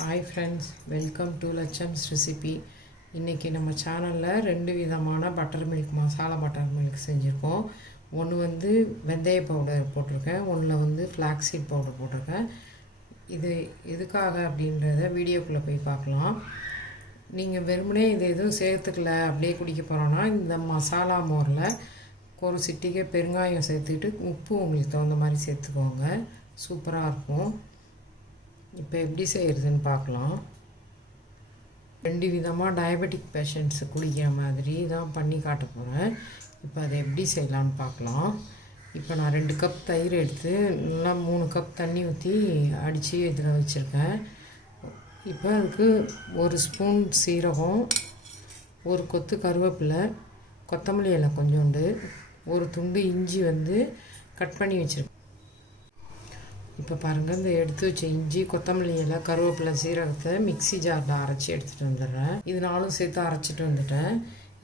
Hi friends, welcome to Latcham's recipe. இன்றைக்கி நம்ம சேனலில் 2 விதமான buttermilk masala buttermilk செஞ்சுருக்கோம். ஒன்று வந்து வெந்தய பவுடர் போட்டிருக்கேன், ஒன்றில் வந்து ஃப்ளாக்ஸீட் பவுடர் போட்டிருக்கேன். இது எதுக்காக அப்படின்றத வீடியோக்குள்ளே போய் பார்க்கலாம். நீங்கள் வெறுமனே இது எதுவும் சேர்த்துக்கல அப்படியே குடிக்க போகிறோன்னா இந்த மசாலா மோரில் ஒரு சிட்டிகை பெருங்காயம் சேர்த்துக்கிட்டு உப்பு உங்களுக்கு தகுந்த மாதிரி சேர்த்துக்கோங்க. சூப்பராக இருக்கும். இப்போ எப்படி செய்கிறதுன்னு பார்க்கலாம். 2 விதமாக டயபெட்டிக் பேஷண்ட்ஸு குடிக்கிற மாதிரி தான் பண்ணி காட்ட போகிறேன். இப்போ அதை எப்படி செய்யலான்னு பார்க்கலாம். இப்போ நான் 2 கப் தயிர் எடுத்து நல்லா 3 கப் தண்ணி ஊற்றி அடித்து இதில் வச்சுருக்கேன். இப்போ அதுக்கு 1 ஸ்பூன் சீரகம், 1 கொத்து கருவேப்பிலை, கொத்தமல்லி இலை கொஞ்சோண்டு, 1 துண்டு இஞ்சி வந்து கட் பண்ணி வச்சுருக்கேன். இப்போ பாருங்கள், இந்த எடுத்து வச்ச இஞ்சி, கொத்தமல்லி இலை, கருவேப்பிலை, சீரகத்தை மிக்ஸி ஜாரில் அரைச்சி எடுத்துகிட்டு வந்துடுறேன். இது நாளும் சேர்த்து அரைச்சிட்டு வந்துட்டேன்.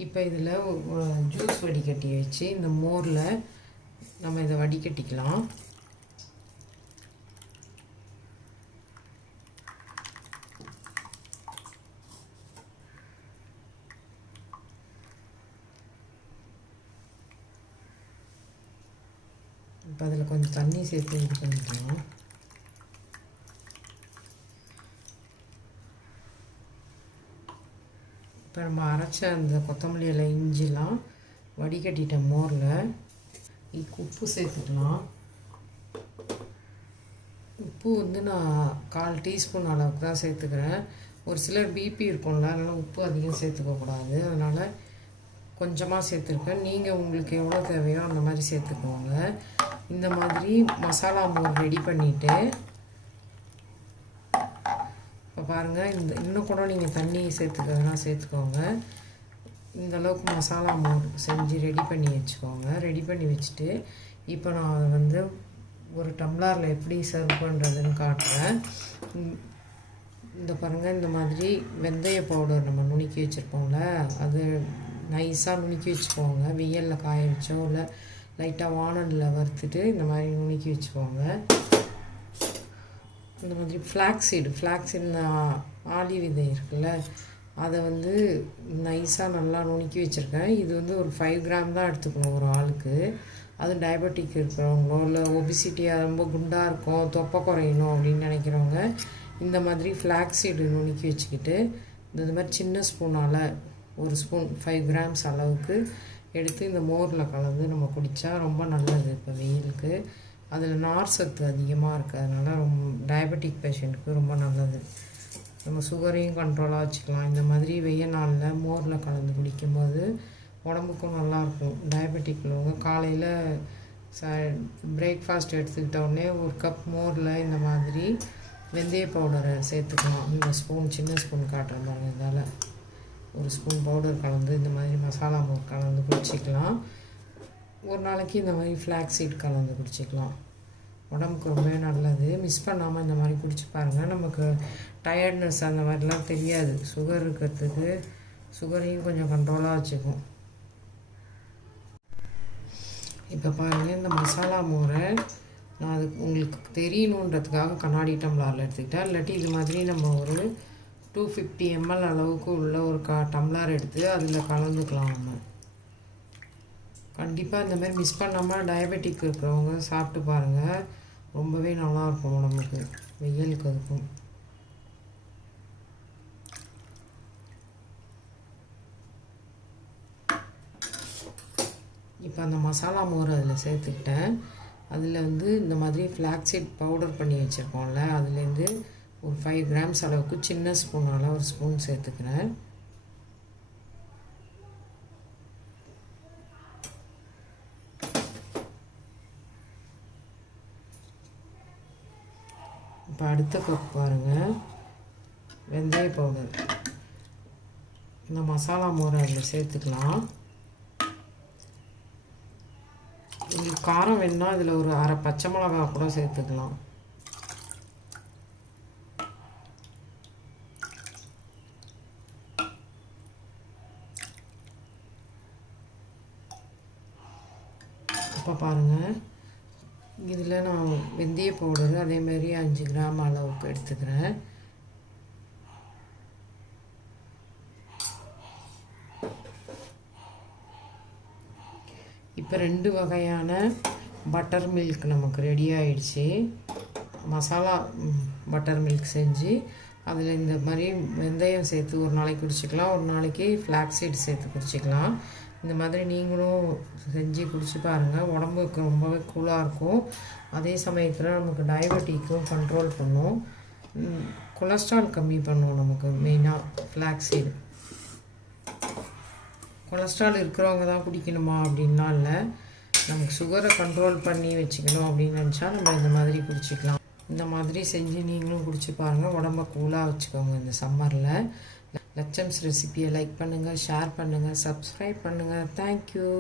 இப்போ இதில் ஒரு ஜூஸ் வடிகட்டி வச்சு இந்த மோரில் நம்ம இதை வடிகட்டிக்கலாம். இப்போ அதில் கொஞ்சம் தண்ணி சேர்த்து இது பண்ணிக்கலாம். இப்போ நம்ம அரைச்ச அந்த கொத்தமல்லி இலை, இஞ்சிலாம் வடிகட்டிட்ட மோரில் உப்பு சேர்த்துக்கலாம். உப்பு வந்து நான் 1/4 டீஸ்பூன் அளவுக்கு தான் சேர்த்துக்கிறேன். ஒரு சிலர் பிபி இருக்கும்ல, அதனால் உப்பு அதிகம் சேர்த்துக்கக்கூடாது, அதனால் கொஞ்சமாக சேர்த்துருக்கேன். நீங்கள் உங்களுக்கு எவ்வளோ தேவையோ அந்த மாதிரி சேர்த்துக்கோங்க. இந்த மாதிரி மசாலா மோர் ரெடி பண்ணிவிட்டு இப்போ பாருங்கள், இன்னும் கூட நீங்கள் தண்ணி சேர்த்துக்கிறதுனா சேர்த்துக்கோங்க. இந்தளவுக்கு மசாலா மோர் செஞ்சு ரெடி பண்ணி வச்சுக்கோங்க. ரெடி பண்ணி வச்சுட்டு இப்போ நான் அதை வந்து ஒரு டம்ளரில் எப்படி சர்வ் பண்ணுறதுன்னு காட்டுறேன். இந்த பாருங்கள், இந்த மாதிரி வெந்தய பவுடர் நம்ம நுணுக்கி வச்சுருப்போம்ல, அது நைஸாக நுணுக்கி வச்சுக்கோங்க. வெயிலில் காய வச்சோ இல்லை லைட்டாக வானலில் வறுத்துட்டு இந்த மாதிரி நுணுக்கி வச்சுக்கோங்க. இந்த மாதிரி ஃப்ளாக்ஸீடு ஆலி விதை இருக்குல்ல, அதை வந்து நைஸாக நல்லா நுணுக்கி வச்சுருக்கேன். இது வந்து ஒரு 5 கிராம் தான் எடுத்துக்கணும் ஒரு ஆளுக்கு. அது டயபெட்டிக் இருக்கிறவங்களோ இல்லை ஒபிசிட்டியாக ரொம்ப குண்டாக இருக்கும், தொப்பை குறையணும் அப்படின்னு நினைக்கிறவங்க இந்த மாதிரி ஃப்ளாக்ஸீடு நுணுக்கி வச்சுக்கிட்டு இந்த மாதிரி சின்ன ஸ்பூனால் 1 ஸ்பூன் 5 கிராம்ஸ் அளவுக்கு எடுத்து இந்த மோரில் கலந்து நம்ம குடித்தா ரொம்ப நல்லது. இப்போ வெயிலுக்கு அதில் நார் சத்து அதிகமாக இருக்கிறதுனால டயபெட்டிக் பேஷண்ட்டுக்கு ரொம்ப நல்லது. நம்ம சுகரையும் கண்ட்ரோலாக வச்சுக்கலாம். இந்த மாதிரி வெயில் நாளில் மோரில் கலந்து குடிக்கும்போது உடம்புக்கும் நல்லாயிருக்கும். டயபெட்டிக் உள்ளவங்க காலையில் பிரேக்ஃபாஸ்ட் எடுத்துக்கிட்டோடனே 1 கப் மோரில் இந்த மாதிரி வெந்தய பவுடரை சேர்த்துக்கலாம். இந்த ஸ்பூன், சின்ன ஸ்பூன் காட்டுற மாதிரி இதால் 1 ஸ்பூன் பவுடர் கலந்து இந்த மாதிரி மசாலா மோர் கலந்து குடிச்சிக்கலாம். ஒரு நாளைக்கு இந்த மாதிரி ஃப்ளாக்ஸீட் கலந்து குடிச்சிக்கலாம். உடம்புக்கு ரொம்பவே நல்லது. மிஸ் பண்ணாமல் இந்த மாதிரி குடிச்சு பாருங்கள். நமக்கு டயர்ட்னஸ் அந்த மாதிரிலாம் தெரியாது. சுகர் இருக்கிறதுக்கு சுகரையும் கொஞ்சம் கண்ட்ரோலாக வச்சுக்கும். இப்போ பாருங்கள், இந்த மசாலா மோரை நான் அது உங்களுக்கு தெரியணுன்றதுக்காக கண்ணாடி டம்ளரில் எடுத்துக்கிட்டேன். இல்லாட்டி இது மாதிரி நம்ம ஒரு 250 ml அளவுக்கு உள்ள ஒரு டம்ளர் எடுத்து அதில் கலந்துக்கலாம். நம்ம கண்டிப்பாக இந்த மாதிரி மிஸ் பண்ணாமல் டயபெட்டிக் இருக்கிறவங்க சாப்பிட்டு பாருங்கள். ரொம்பவே நல்லாயிருக்கும் உடம்புக்கு, வெயிலுக்கு அதுக்கும். இப்போ அந்த மசாலா மோர் அதில் சேர்த்துக்கிட்டேன். அதில் வந்து இந்த மாதிரி ஃப்ளாக்ஸீட் பவுடர் பண்ணி வச்சுருக்கோம்ல, அதுலேருந்து ஒரு 5 கிராம்ஸ் அளவுக்கு சின்ன ஸ்பூனால் 1 ஸ்பூன் சேர்த்துக்கிறேன். இப்போ அடுத்த கப் பாருங்கள், வெந்தய பவுடர். இந்த மசாலா மோரை அதில் சேர்த்துக்கலாம். உங்களுக்கு காரம் வேணுன்னா இதில் ஒரு 1/2 பச்சை மிளகா கூட சேர்த்துக்கலாம். இப்போ பாருங்கள், இதில் நான் வெந்தய பவுடரு அதேமாரி 5 கிராம் அளவுக்கு எடுத்துக்கிறேன். இப்போ 2 வகையான பட்டர் மில்க் நமக்கு ரெடி ஆயிடுச்சு. மசாலா பட்டர் மில்க் செஞ்சு அதில் இந்த மாதிரி வெந்தயம் சேர்த்து ஒரு நாளைக்கு குடிச்சிக்கலாம், ஒரு நாளைக்கு ஃப்ளாக்ஸ் சீட் சேர்த்து குடிச்சிக்கலாம். இந்த மாதிரி நீங்களும் செஞ்சு குடிச்சு பாருங்கள். உடம்புக்கு ரொம்பவே கூலாக இருக்கும். அதே சமயத்தில் நமக்கு டயபெட்டிக்கும் கண்ட்ரோல் பண்ணும், கொலஸ்ட்ரால் கம்மி பண்ணும். நமக்கு மெயினாக ஃப்ளாக்ஸ் சீடு கொலஸ்ட்ரால் இருக்கிறவங்க தான் குடிக்கணுமா அப்படின்லாம் இல்லை. நமக்கு சுகரை கண்ட்ரோல் பண்ணி வச்சுக்கணும் அப்படின்னு நினச்சா நம்ம இந்த மாதிரி குடிச்சிக்கலாம். இந்த மாதிரி செஞ்சு நீங்களும் குடிச்சு பாருங்கள். உடம்ப கூலாக வச்சுக்கோங்க இந்த சம்மரில். லட்சம்ஸ் ரெசிபியை லைக் பண்ணுங்கள், ஷேர் பண்ணுங்கள், சப்ஸ்கிரைப் பண்ணுங்கள். தேங்க்யூ.